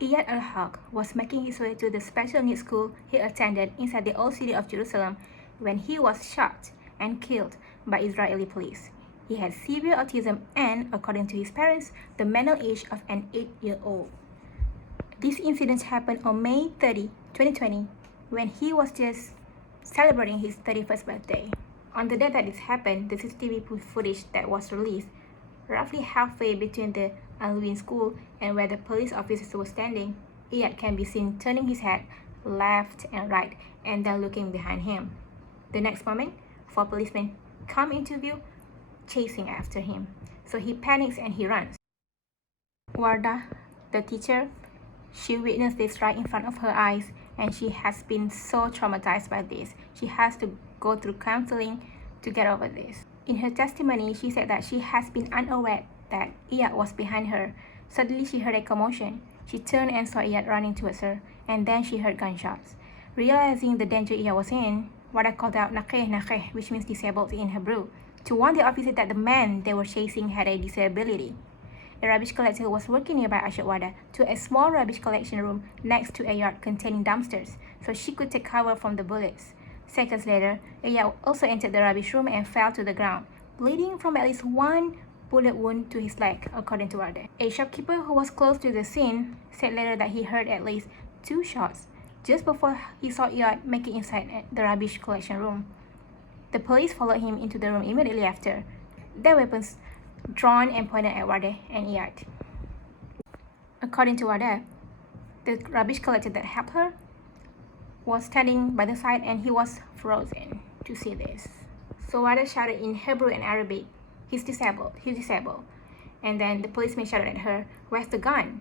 Eyad al-Hallaq was making his way to the special needs school he attended inside the old city of Jerusalem when he was shot and killed by Israeli police. He had severe autism and, according to his parents, the mental age of an 8-year-old. This incident happened on May 30, 2020, when he was just celebrating his 31st birthday. On the day that this happened, the CCTV footage that was released roughly halfway between the Al-Win school and where the police officers were standing, Eyad can be seen turning his head left and right and then looking behind him. The next moment, 4 policemen come into view, chasing after him. So he panics and he runs. Wardah, the teacher, she witnessed this right in front of her eyes and she has been so traumatized by this. She has to go through counseling to get over this. In her testimony, she said that she has been unaware that Eyad was behind her. Suddenly, she heard a commotion. She turned and saw Eyad running towards her, and then she heard gunshots. Realizing the danger Eyad was in, Wardah called out "Nakeh, nakeh," which means disabled in Hebrew, to warn the officer that the man they were chasing had a disability. A rubbish collector was working nearby ushered Wardah to a small rubbish collection room next to a yard containing dumpsters, so she could take cover from the bullets. Seconds later, Eyad also entered the rubbish room and fell to the ground, bleeding from at least 1 bullet wound to his leg, according to Wardah. A shopkeeper who was close to the scene said later that he heard at least 2 shots just before he saw Eyad make it inside the rubbish collection room. The police followed him into the room immediately after, their weapons drawn and pointed at Wardah and Eyad. According to Wardah, the rubbish collector that helped her was standing by the side and he was frozen to see this. So Wardah shouted in Hebrew and Arabic, he's disabled. And then the policeman shouted at her, where's the gun?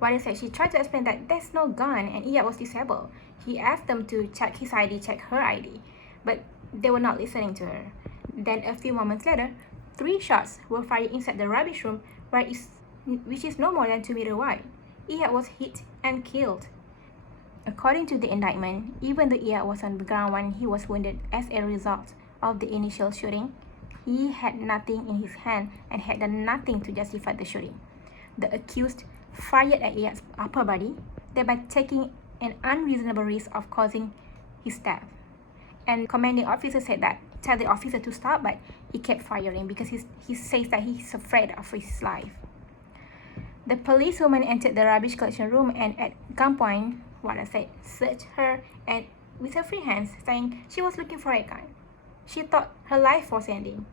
Wardah said she tried to explain that there's no gun and Eyad was disabled. He asked them to check his ID, check her ID, but they were not listening to her. Then a few moments later, 3 shots were fired inside the rubbish room which is no more than 2 meters wide. Eyad was hit and killed. According to the indictment, even though Eyad was on the ground when he was wounded as a result of the initial shooting, he had nothing in his hand and had done nothing to justify the shooting. The accused fired at Eyad's upper body, thereby taking an unreasonable risk of causing his death. And commanding officer said that tell the officer to stop, but he kept firing because he says that he's afraid of his life. The policewoman entered the rubbish collection room and at gunpoint, Wardah said, searched her and with her free hands, saying she was looking for a gun. She thought her life was ending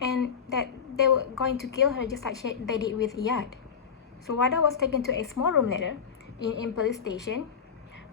and that they were going to kill her just like they did with Eyad. So Wardah was taken to a small room later in police station,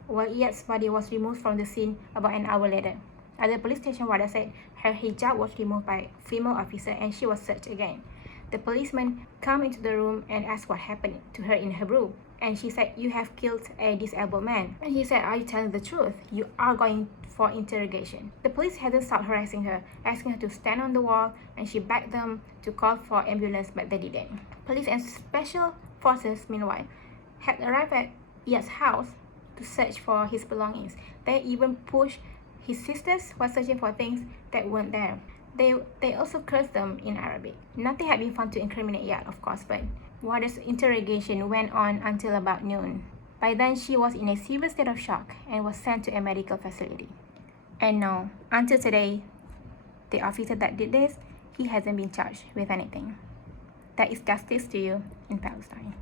while Eyad's body was removed from the scene about an hour later. At the police station, Wardah said her hijab was removed by a female officer and she was searched again. The policeman came into the room and asked what happened to her in Hebrew. And she said, you have killed a disabled man. And he said, are you telling the truth? You are going for interrogation. The police hadn't stopped harassing her, asking her to stand on the wall, and she begged them to call for ambulance, but they didn't. Police and special forces, meanwhile, had arrived at Eyad's house to search for his belongings. They even pushed his sisters while searching for things that weren't there. They also cursed them in Arabic. Nothing had been found to incriminate Eyad, of course, but Wardah's interrogation went on until about noon. By then, she was in a serious state of shock and was sent to a medical facility. And no, until today, the officer that did this, he hasn't been charged with anything. That is justice to you in Palestine.